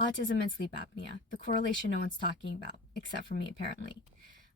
Autism and sleep apnea, the correlation no one's talking about, except for me apparently.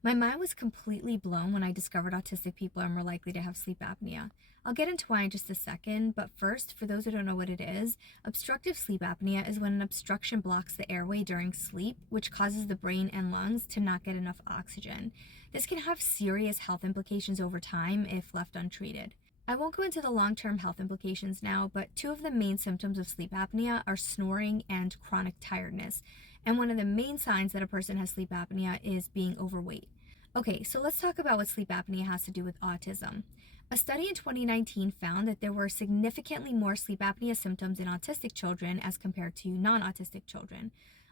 My mind was completely blown when I discovered autistic people are more likely to have sleep apnea. I'll get into why in just a second, but first, for those who don't know what it is, obstructive sleep apnea is when an obstruction blocks the airway during sleep, which causes the brain and lungs to not get enough oxygen. This can have serious health implications over time if left untreated. I won't go into the long-term health implications now, but two of the main symptoms of sleep apnea are snoring and chronic tiredness. And one of the main signs that a person has sleep apnea is being overweight. Okay, so let's talk about what sleep apnea has to do with autism. A study in 2019 found that there were significantly more sleep apnea symptoms in autistic children as compared to non-autistic children.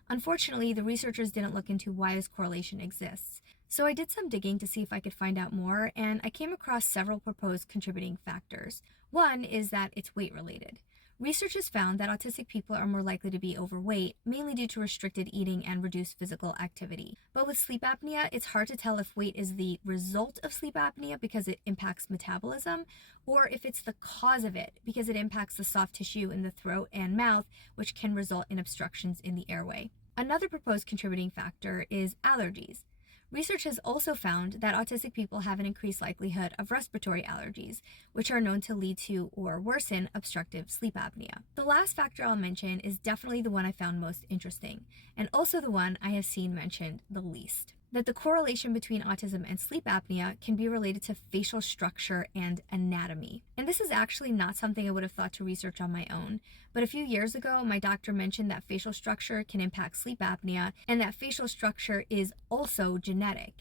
Unfortunately, the researchers didn't look into why this correlation exists. So I did some digging to see if I could find out more, and I came across several proposed contributing factors. One is that it's weight related. Researchers found that autistic people are more likely to be overweight, mainly due to restricted eating and reduced physical activity. But with sleep apnea, it's hard to tell if weight is the result of sleep apnea because it impacts metabolism, or if it's the cause of it because it impacts the soft tissue in the throat and mouth, which can result in obstructions in the airway. Another proposed contributing factor is allergies. Research has also found that autistic people have an increased likelihood of respiratory allergies, which are known to lead to or worsen obstructive sleep apnea. The last factor I'll mention is definitely the one I found most interesting, and also the one I have seen mentioned the least. That the correlation between autism and sleep apnea can be related to facial structure and anatomy. And this is actually not something I would have thought to research on my own, but a few years ago, my doctor mentioned that facial structure can impact sleep apnea and that facial structure is also genetic.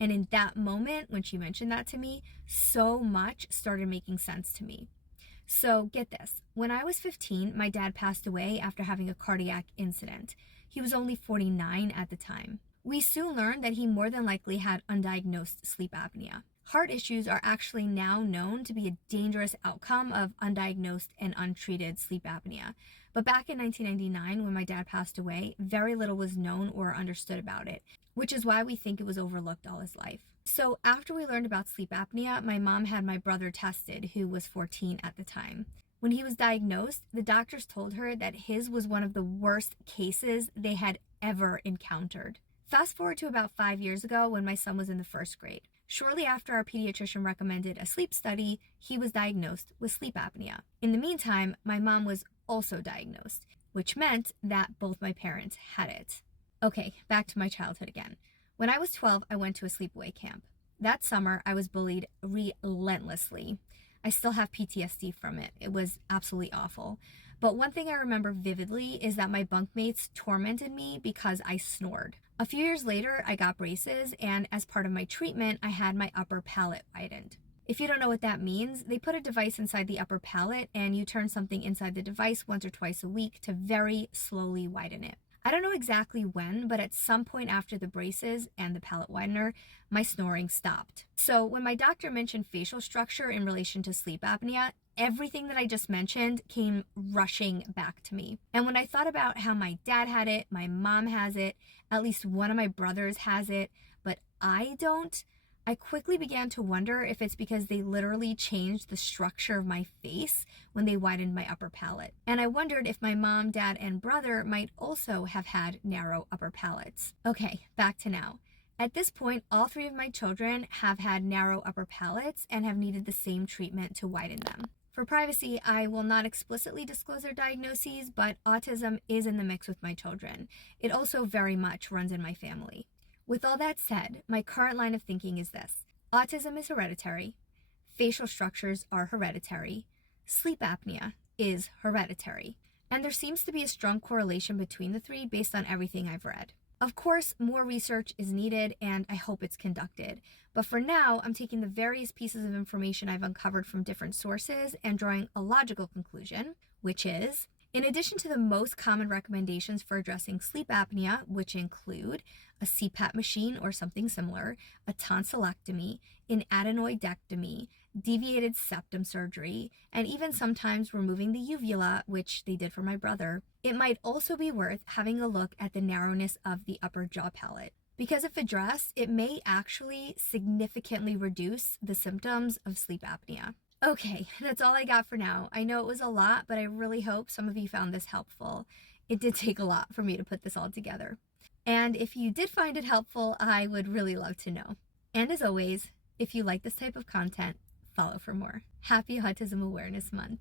And in that moment, when she mentioned that to me, so much started making sense to me. So get this, when I was 15, my dad passed away after having a cardiac incident. He was only 49 at the time. We soon learned that he more than likely had undiagnosed sleep apnea. Heart issues are actually now known to be a dangerous outcome of undiagnosed and untreated sleep apnea. But back in 1999, when my dad passed away, very little was known or understood about it, which is why we think it was overlooked all his life. So after we learned about sleep apnea, my mom had my brother tested, who was 14 at the time. When he was diagnosed, the doctors told her that his was one of the worst cases they had ever encountered. Fast forward to about 5 years ago when my son was in the first grade. Shortly after our pediatrician recommended a sleep study, he was diagnosed with sleep apnea. In the meantime, my mom was also diagnosed, which meant that both my parents had it. Okay, back to my childhood again. When I was 12, I went to a sleepaway camp. That summer, I was bullied relentlessly. I still have PTSD from it. It was absolutely awful. But one thing I remember vividly is that my bunkmates tormented me because I snored. A few years later, I got braces, and as part of my treatment, I had my upper palate widened. If you don't know what that means, they put a device inside the upper palate, and you turn something inside the device once or twice a week to very slowly widen it. I don't know exactly when, but at some point after the braces and the palate widener, my snoring stopped. So when my doctor mentioned facial structure in relation to sleep apnea, everything that I just mentioned came rushing back to me. And when I thought about how my dad had it, my mom has it, at least one of my brothers has it, but I don't, I quickly began to wonder if it's because they literally changed the structure of my face when they widened my upper palate. And I wondered if my mom, dad, and brother might also have had narrow upper palates. Okay, back to now. At this point, all three of my children have had narrow upper palates and have needed the same treatment to widen them. For privacy, I will not explicitly disclose their diagnoses, but autism is in the mix with my children. It also very much runs in my family. With all that said, my current line of thinking is this. Autism is hereditary. Facial structures are hereditary. Sleep apnea is hereditary. And there seems to be a strong correlation between the three based on everything I've read. Of course, more research is needed, and I hope it's conducted. But for now, I'm taking the various pieces of information I've uncovered from different sources and drawing a logical conclusion, which is, in addition to the most common recommendations for addressing sleep apnea, which include a CPAP machine or something similar, a tonsillectomy, an adenoidectomy, deviated septum surgery, and even sometimes removing the uvula, which they did for my brother, it might also be worth having a look at the narrowness of the upper jaw palate. Because if addressed, it may actually significantly reduce the symptoms of sleep apnea. Okay, that's all I got for now. I know it was a lot, but I really hope some of you found this helpful. it did take a lot for me to put this all together. And if you did find it helpful, I would really love to know. And as always, if you like this type of content, follow for more. Happy Autism Awareness Month.